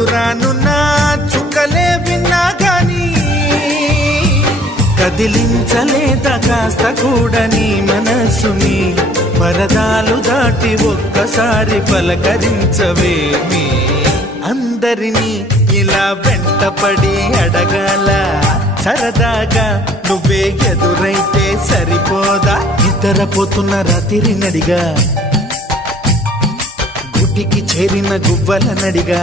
దూరానున్న చుక్కలే విన్నా గాని కదిలించలేదా కాస్త కూడా నీ మనసుని పరదాలు దాటి ఒక్కసారి పలకరించవేమి అందరినీ ఇలా వెంటపడి అడగాల సరదాగా నువ్వే ఎదురైతే సరిపోదా నిద్రపోతున్న రాత్రి నడిగా గుడికి చేరిన గువ్వల నడిగా